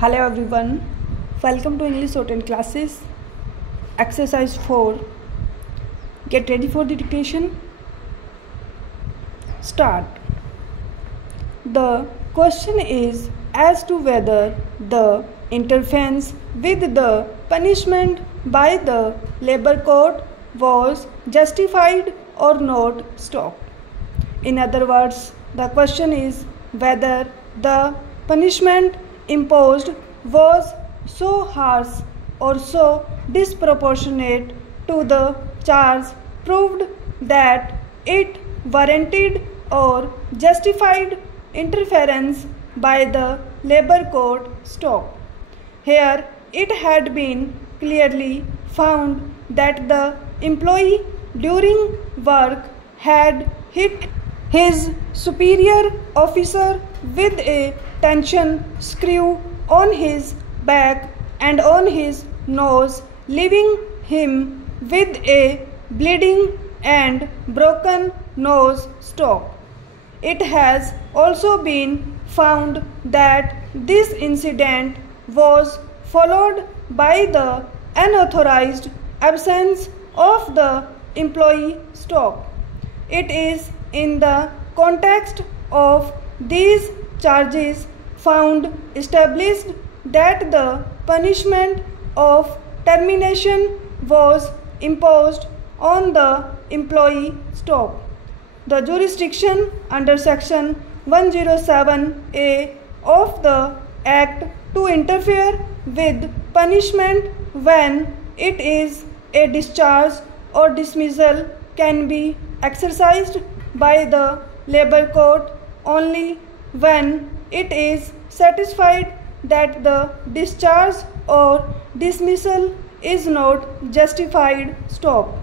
Hello everyone, welcome to English Shorthand classes. Exercise 4. Get ready for the dictation. Start. The question is as to whether the interference with the punishment by the Labour Court was justified or not. Stop. In other words, the question is whether the punishment imposed was so harsh or so disproportionate to the charge proved that it warranted or justified interference by the Labour Court. Stop. Here it had been clearly found that the employee during work had hit his superior officer with a tension screw on his back and on his nose, leaving him with a bleeding and broken nose. Stop. It has also been found that this incident was followed by the unauthorized absence of the employee. Stop. It is in the context of these charges found established that the punishment of termination was imposed on the employee. Stop. The jurisdiction under section 107A of the Act to interfere with punishment when it is a discharge or dismissal can be exercised by the Labour Court only when it is satisfied that the discharge or dismissal is not justified. Stop.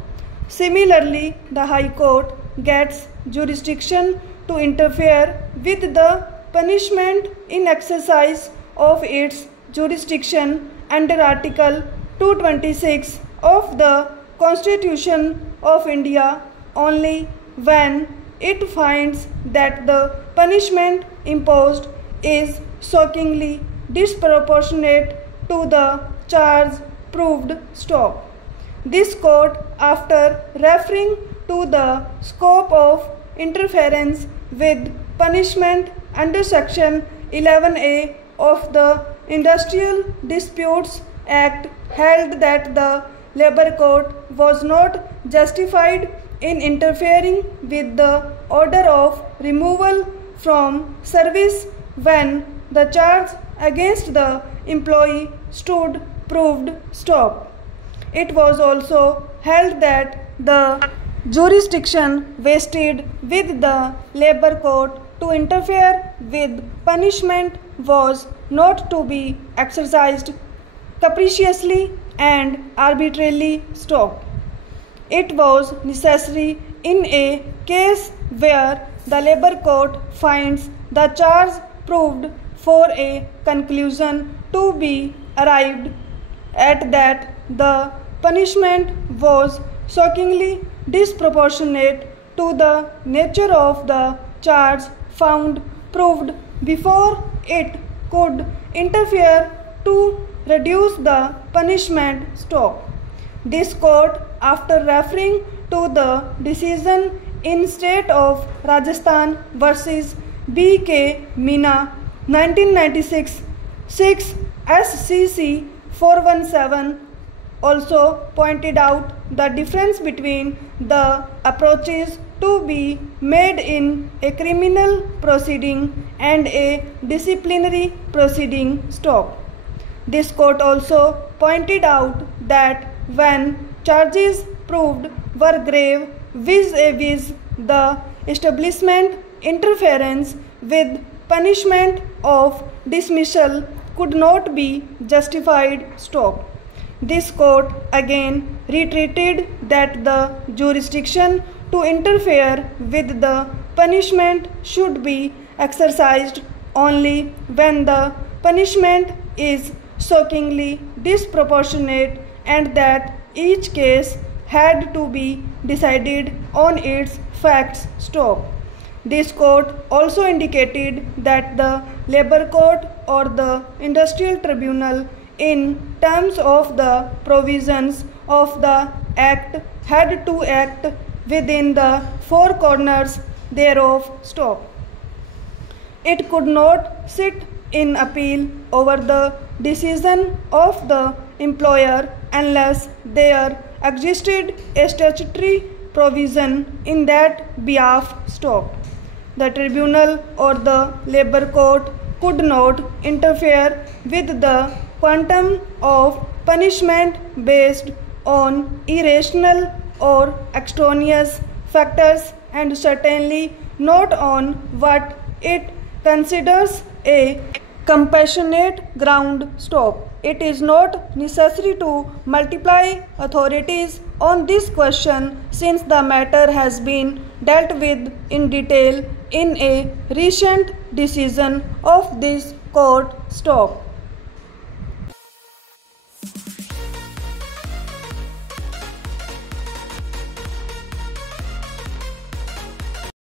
Similarly, the High Court gets jurisdiction to interfere with the punishment in exercise of its jurisdiction under Article 226 of the Constitution of India only when it finds that the punishment imposed is shockingly disproportionate to the charge proved. Stop. This court, after referring to the scope of interference with punishment under section 11A of the Industrial Disputes Act, held that the Labour Court was not justified in interfering with the order of removal from service when the charge against the employee stood proved. Stop. It was also held that the jurisdiction vested with the Labour Court to interfere with punishment was not to be exercised capriciously and arbitrarily. Stop. It was necessary in a case where the Labour Court finds the charge proved for a conclusion to be arrived at that the punishment was shockingly disproportionate to the nature of the charge found proved before it could interfere to reduce the punishment. Stop. This court, after referring to the decision in State of Rajasthan versus B.K. Meena 1996 6 SCC 417, also pointed out the difference between the approaches to be made in a criminal proceeding and a disciplinary proceeding. Stop. This court also pointed out that when charges proved were grave vis-a-vis the establishment, interference with punishment of dismissal could not be justified. Stop. This court again reiterated that the jurisdiction to interfere with the punishment should be exercised only when the punishment is shockingly disproportionate and that each case had to be decided on its facts. Stop. This court also indicated that the Labour Court or the Industrial Tribunal, in terms of the provisions of the Act, had to act within the four corners thereof. It could not sit in appeal over the decision of the employer unless there existed a statutory provision in that behalf. The tribunal or the Labour Court could not interfere with the quantum of punishment based on irrational or extraneous factors, and certainly not on what it considers a compassionate ground. It is not necessary to multiply authorities on this question, since the matter has been dealt with in detail in a recent decision of this court.